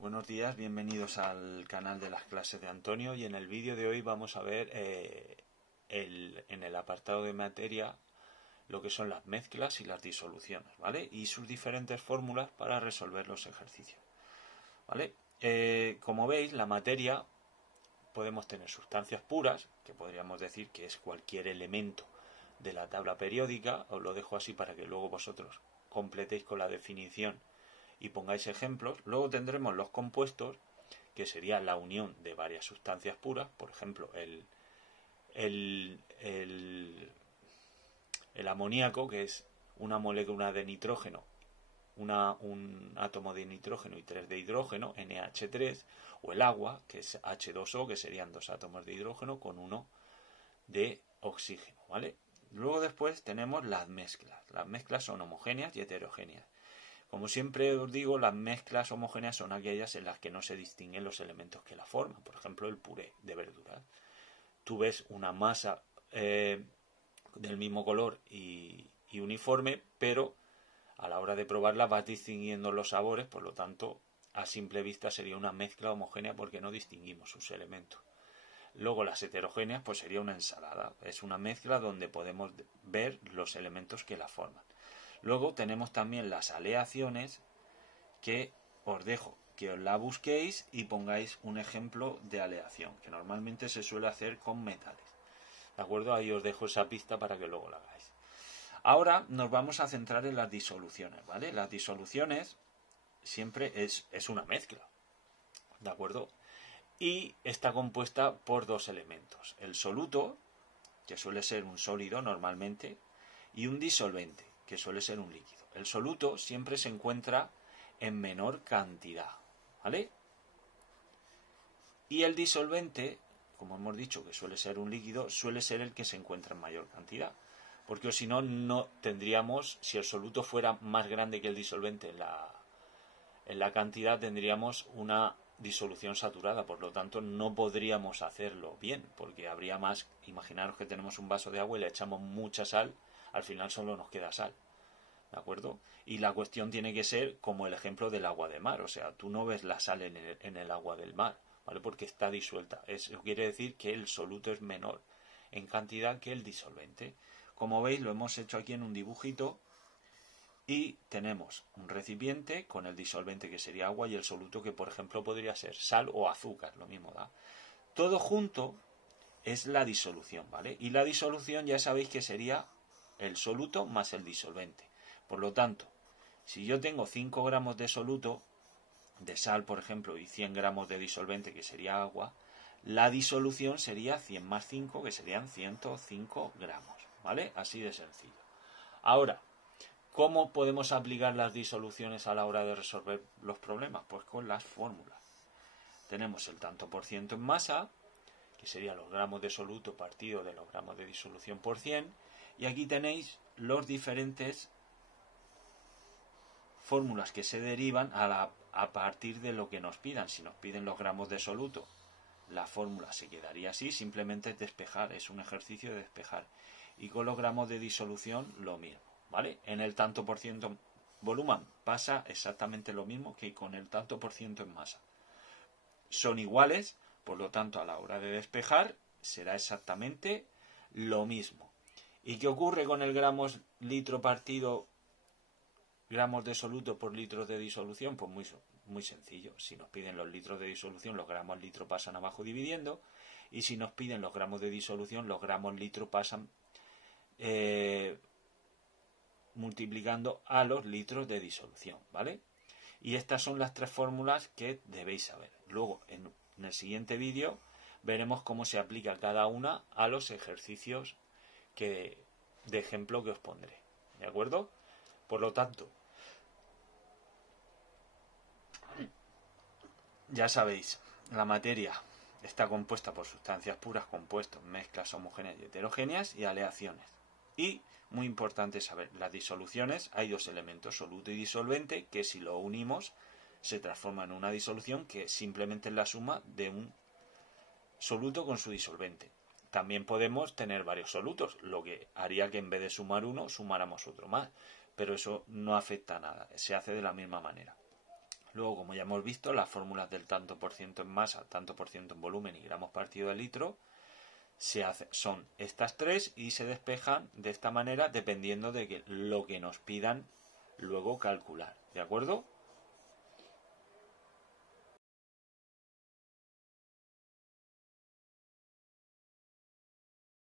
Buenos días, bienvenidos al canal de las clases de Antonio, y en el vídeo de hoy vamos a ver en el apartado de materia lo que son las mezclas y las disoluciones, ¿vale? Y sus diferentes fórmulas para resolver los ejercicios, ¿vale? Como veis, la materia podemos tener sustancias puras, que podríamos decir que es cualquier elemento de la tabla periódica. Os lo dejo así para que luego vosotros completéis con la definición y pongáis ejemplos. Luego tendremos los compuestos, que sería la unión de varias sustancias puras, por ejemplo el amoníaco, que es una molécula de nitrógeno, un átomo de nitrógeno y 3 de hidrógeno, NH3, o el agua, que es H2O, que serían 2 átomos de hidrógeno con 1 de oxígeno, ¿vale? Luego después tenemos las mezclas. Las mezclas son homogéneas y heterogéneas. Como siempre os digo, las mezclas homogéneas son aquellas en las que no se distinguen los elementos que la forman. Por ejemplo, el puré de verduras. Tú ves una masa del mismo color y uniforme, pero a la hora de probarla vas distinguiendo los sabores, por lo tanto, a simple vista sería una mezcla homogénea porque no distinguimos sus elementos. Luego las heterogéneas, pues sería una ensalada. Es una mezcla donde podemos ver los elementos que la forman. Luego tenemos también las aleaciones, que os dejo que os la busquéis y pongáis un ejemplo de aleación, que normalmente se suele hacer con metales. ¿De acuerdo? Ahí os dejo esa pista para que luego la hagáis. Ahora nos vamos a centrar en las disoluciones, ¿vale? Las disoluciones siempre es una mezcla, ¿de acuerdo? Y está compuesta por dos elementos: el soluto, que suele ser un sólido normalmente, y un disolvente, que suele ser un líquido. El soluto siempre se encuentra en menor cantidad, ¿vale? Y el disolvente, como hemos dicho que suele ser un líquido, suele ser el que se encuentra en mayor cantidad. Porque si no, no tendríamos, si el soluto fuera más grande que el disolvente en la cantidad, tendríamos una disolución saturada, por lo tanto no podríamos hacerlo bien, porque habría más. Imaginaros que tenemos un vaso de agua y le echamos mucha sal, al final solo nos queda sal, ¿de acuerdo? Y la cuestión tiene que ser como el ejemplo del agua de mar, o sea, tú no ves la sal en el agua del mar, ¿vale? Porque está disuelta. Eso quiere decir que el soluto es menor en cantidad que el disolvente. Como veis, lo hemos hecho aquí en un dibujito. Y tenemos un recipiente con el disolvente, que sería agua, y el soluto, que por ejemplo podría ser sal o azúcar, lo mismo da. Todo junto es la disolución, ¿vale? Y la disolución ya sabéis que sería el soluto más el disolvente. Por lo tanto, si yo tengo 5 gramos de soluto, de sal por ejemplo, y 100 gramos de disolvente, que sería agua, la disolución sería 100 más 5, que serían 105 gramos, ¿vale? Así de sencillo. Ahora, ¿cómo podemos aplicar las disoluciones a la hora de resolver los problemas? Pues con las fórmulas. Tenemos el tanto por ciento en masa, que serían los gramos de soluto partido de los gramos de disolución por 100, y aquí tenéis los diferentes fórmulas que se derivan a partir de lo que nos pidan. Si nos piden los gramos de soluto, la fórmula se quedaría así, simplemente es despejar, es un ejercicio de despejar. Y con los gramos de disolución lo mismo, ¿vale? En el tanto por ciento volumen pasa exactamente lo mismo que con el tanto por ciento en masa. Son iguales, por lo tanto a la hora de despejar será exactamente lo mismo. ¿Y qué ocurre con el gramos litro partido gramos de soluto por litros de disolución? Pues muy sencillo. Si nos piden los litros de disolución, los gramos litro pasan abajo dividiendo, y si nos piden los gramos de disolución, los gramos litro pasan multiplicando a los litros de disolución, ¿vale? Y estas son las tres fórmulas que debéis saber. Luego, en el siguiente vídeo, veremos cómo se aplica cada una a los ejercicios de ejemplo que os pondré, ¿de acuerdo? Por lo tanto, ya sabéis, la materia está compuesta por sustancias puras, compuestos, mezclas homogéneas y heterogéneas, y aleaciones. Y, muy importante saber, las disoluciones, hay dos elementos, soluto y disolvente, que si lo unimos se transforma en una disolución, que simplemente es la suma de un soluto con su disolvente. También podemos tener varios solutos, lo que haría que en vez de sumar uno, sumáramos otro más, pero eso no afecta a nada, se hace de la misma manera. Luego, como ya hemos visto, las fórmulas del tanto por ciento en masa, tanto por ciento en volumen y gramos partido de litro son estas tres y se despejan de esta manera dependiendo de lo que nos pidan luego calcular. ¿De acuerdo?